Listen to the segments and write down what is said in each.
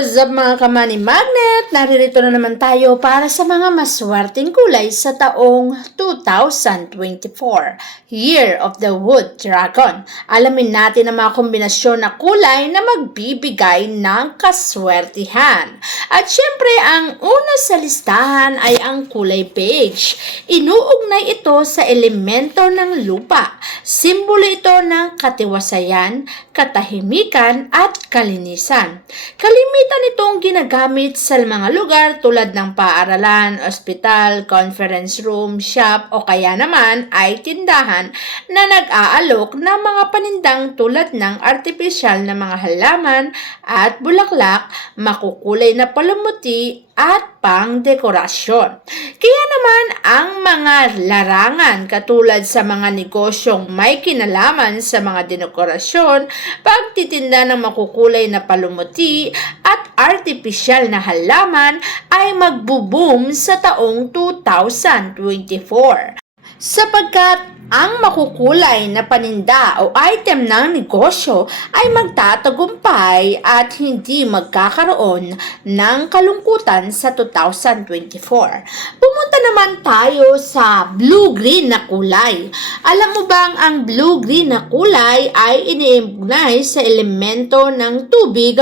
What's up mga kamani magnet? Naririto na naman tayo para sa mga maswerteng kulay sa taong 2024, Year of the Wood Dragon. Alamin natin ang mga kombinasyon na kulay na magbibigay ng kaswertihan. At syempre, ang una sa listahan ay ang kulay beige. Inuugnay ito sa elemento ng lupa. Simbolo ito ng katiwasayan, katahimikan at kalinisan. Kalimitan itong ginagamit sa mga lugar tulad ng paaralan, ospital, conference room, shop o kaya naman ay tindahan na nag-aalok ng mga panindang tulad ng artipisyal na mga halaman at bulaklak, makukulay na palamuti at pang-dekorasyon. Kaya naman ang mga larangan katulad sa mga negosyong may kinalaman sa mga dekorasyon, pagtitinda ng makukulay na palumuti at artipisyal na halaman ay magbo-boom sa taong 2024. Sapagkat ang makukulay na paninda o item ng negosyo ay magtatagumpay at hindi magkakaroon ng kalungkutan sa 2024. Pumunta naman tayo sa blue-green na kulay. Alam mo bang ang blue-green na kulay ay iniignay sa elemento ng tubig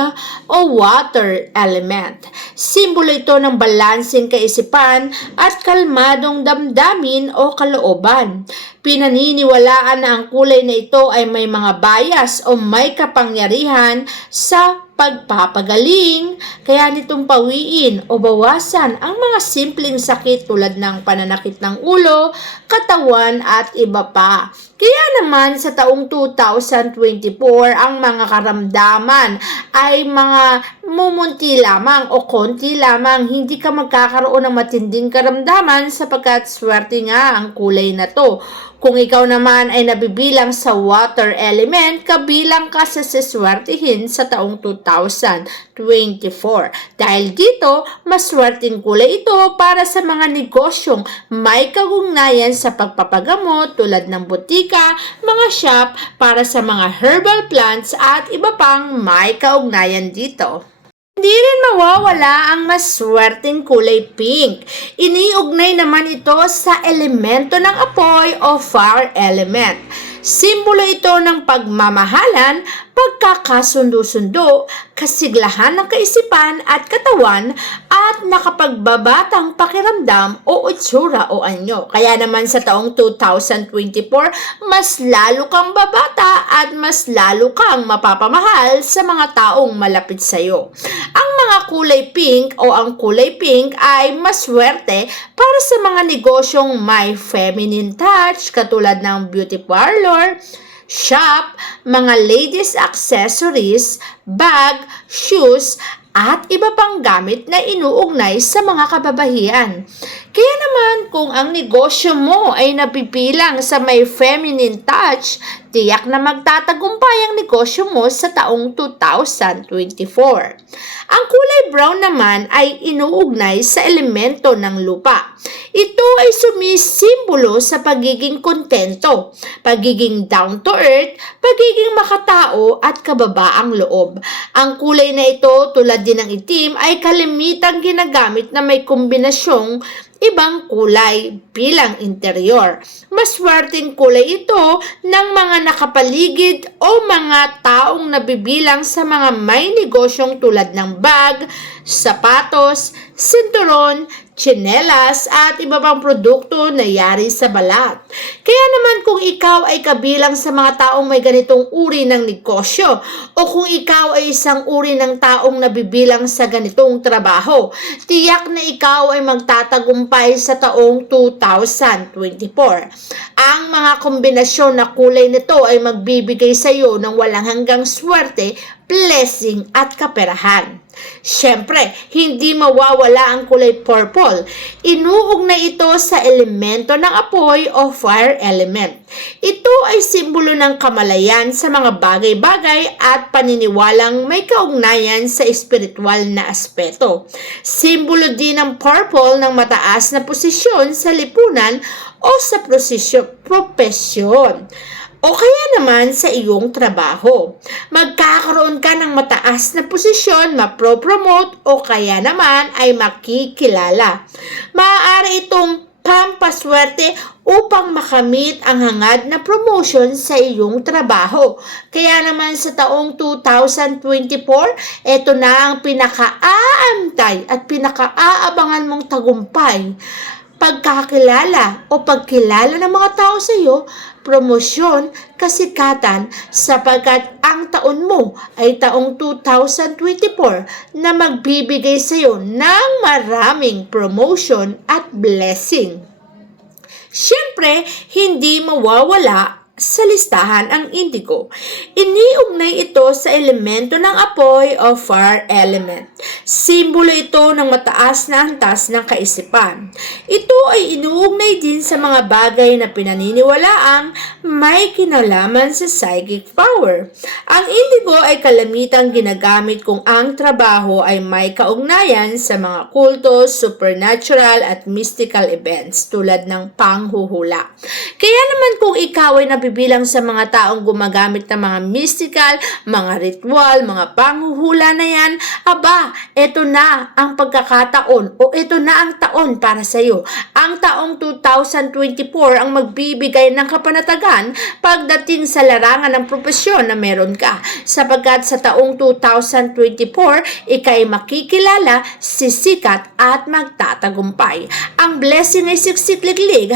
o water element. Simbolo ito ng balanseng kaisipan at kalmadong damdamin o kalooban. Pinaniniwalaan na ang kulay na ito ay may mga bias o may kapangyarihan sa pagpapagaling, kaya nitong pawiin o bawasan ang mga simpleng sakit tulad ng pananakit ng ulo, katawan at iba pa. Kaya naman sa taong 2024, ang mga karamdaman ay mga mumunti lamang o konti lamang, hindi ka magkakaroon ng matinding karamdaman sapagkat swerte nga ang kulay na to. Kung ikaw naman ay nabibilang sa water element, kabilang ka sa siswertihin sa taong 2024. Dahil dito, maswerteng kulay ito para sa mga negosyong may kaugnayan sa pagpapagamot tulad ng butika, mga shop para sa mga herbal plants at iba pang may kaugnayan dito. Hindi rin mawawala ang maswerteng kulay pink. Iniugnay naman ito sa elemento ng apoy o fire element. Simbolo ito ng pagmamahalan, pagkakasundo-sundo, kasiglahan ng kaisipan at katawan at nakapagbabatang pakiramdam o itsura o anyo. Kaya naman sa taong 2024, mas lalo kang babata at mas lalo kang mapapamahal sa mga taong malapit sa iyo. Ang mga kulay pink o ang kulay pink ay maswerte para sa mga negosyong may feminine touch katulad ng beauty parlor, shop, mga ladies accessories, bag, shoes, at iba pang gamit na inuugnay sa mga kababahian. Kaya naman kung ang negosyo mo ay napipilang sa may feminine touch, tiyak na magtatagumpay ang negosyo mo sa taong 2024. Ang kulay brown naman ay inuugnay sa elemento ng lupa. Ito ay sumisimbolo sa pagiging kontento, pagiging down to earth, pagiging makatao at kababaang loob. Ang kulay na ito tulad din ng itim ay kalimitang ginagamit na may kombinasyong ibang kulay bilang interior. Maswerteng kulay ito ng mga nakapaligid o mga taong nabibilang sa mga may negosyong tulad ng bag, sapatos, sinturon, tsinelas at iba pang produkto na yari sa balat. Kaya naman kung ikaw ay kabilang sa mga taong may ganitong uri ng negosyo o kung ikaw ay isang uri ng taong nabibilang sa ganitong trabaho, tiyak na ikaw ay magtatagumpay sa taong 2024. Ang mga kombinasyon na kulay nito ay magbibigay sa iyo ng walang hanggang swerte, blessing at kaperahan. Siyempre, hindi mawawala ang kulay purple. Inuugnay ito sa elemento ng apoy o fire element. Ito ay simbolo ng kamalayan sa mga bagay-bagay at paniniwalang may kaugnayan sa espiritual na aspeto. Simbolo din ng purple ng mataas na posisyon sa lipunan o sa propesyon. o kaya naman sa iyong trabaho. Magkakaroon ka ng mataas na posisyon, mapropromote o kaya naman ay makikilala. Maaari itong pampaswerte upang makamit ang hangad na promotion sa iyong trabaho. Kaya naman sa taong 2024, ito na ang pinaka-aantay at pinaka-aabangan mong tagumpay. Pagkakilala o pagkilala ng mga tao sa iyo, promosyon, kasikatan, sapagkat ang taon mo ay taong 2024 na magbibigay sa iyo ng maraming promotion at blessing. Siyempre, hindi mawawala sa listahan ang indigo. Iniugnay ito sa elemento ng apoy o fire element. Simbolo ito ng mataas na antas ng kaisipan. Ito ay inuugnay din sa mga bagay na pinaniniwalaang may kinalaman sa psychic power. Ang indigo ay kalamitang ginagamit kung ang trabaho ay may kaugnayan sa mga kulto, supernatural at mystical events tulad ng panghuhula. Kaya naman kung ikaw ay bilang sa mga taong gumagamit ng mga mystical, mga ritual, mga panghuhula na yan, aba, ito na ang pagkakataon o ito na ang taon para sa iyo. Ang taong 2024 ang magbibigay ng kapanatagan pagdating sa larangan ng propesyon na meron ka. Sapagkat sa taong 2024, ikay makikilala, sisikat at magtatagumpay. Ang blessing ay siksik-liklig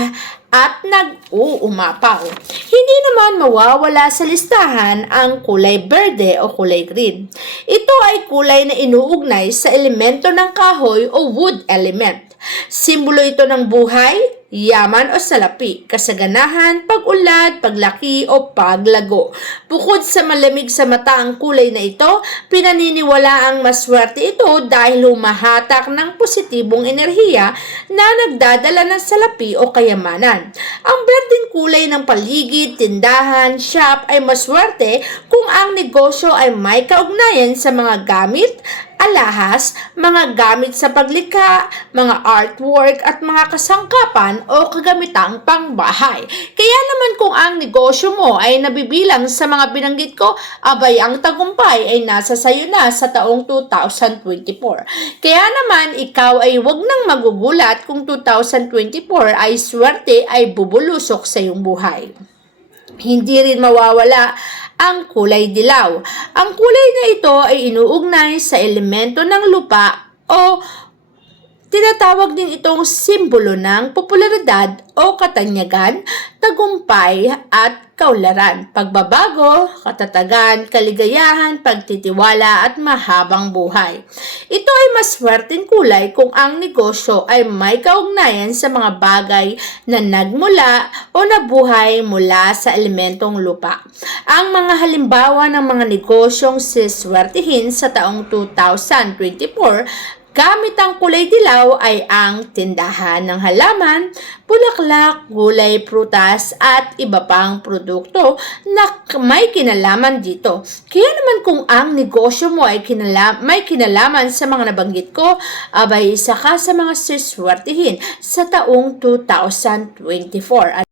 at nag-uumapaw. Hindi naman mawawala sa listahan ang kulay berde o kulay green. Ito ay kulay na inuugnay sa elemento ng kahoy o wood element. Simbolo ito ng buhay, yaman o salapi, kasaganahan, pag-unlad, paglaki o paglago. Bukod sa malamig sa mata ang kulay na ito, pinaniniwala ang maswerte ito dahil humahatak ng positibong enerhiya na nagdadala ng salapi o kayamanan. Ang berdeng kulay ng paligid, tindahan, shop ay maswerte kung ang negosyo ay may kaugnayan sa mga gamit, alahas, mga gamit sa paglikha, mga artwork at mga kasangkapan o kagamitang pangbahay. Kaya naman kung ang negosyo mo ay nabibilang sa mga binanggit ko, abay ang tagumpay ay nasa sayo na sa taong 2024. Kaya naman ikaw ay huwag nang magugulat kung 2024 ay swerte ay bubulusok sa iyong buhay. Hindi rin mawawala ang kulay dilaw. Ang kulay na ito ay inuugnay sa elemento ng lupa o tinatawag din itong simbolo ng popularidad o katanyagan, tagumpay at kaunlaran, pagbabago, katatagan, kaligayahan, pagtitiwala at mahabang buhay. Ito ay maswerteng kulay kung ang negosyo ay may kaugnayan sa mga bagay na nagmula o nabuhay mula sa elementong lupa. Ang mga halimbawa ng mga negosyong siswertihin sa taong 2024 gamit ang kulay dilaw ay ang tindahan ng halaman, bulaklak, gulay, prutas at iba pang produkto na may kinalaman dito. Kaya naman kung ang negosyo mo ay may kinalaman sa mga nabanggit ko, abay isa ka sa mga siswertihin sa taong 2024.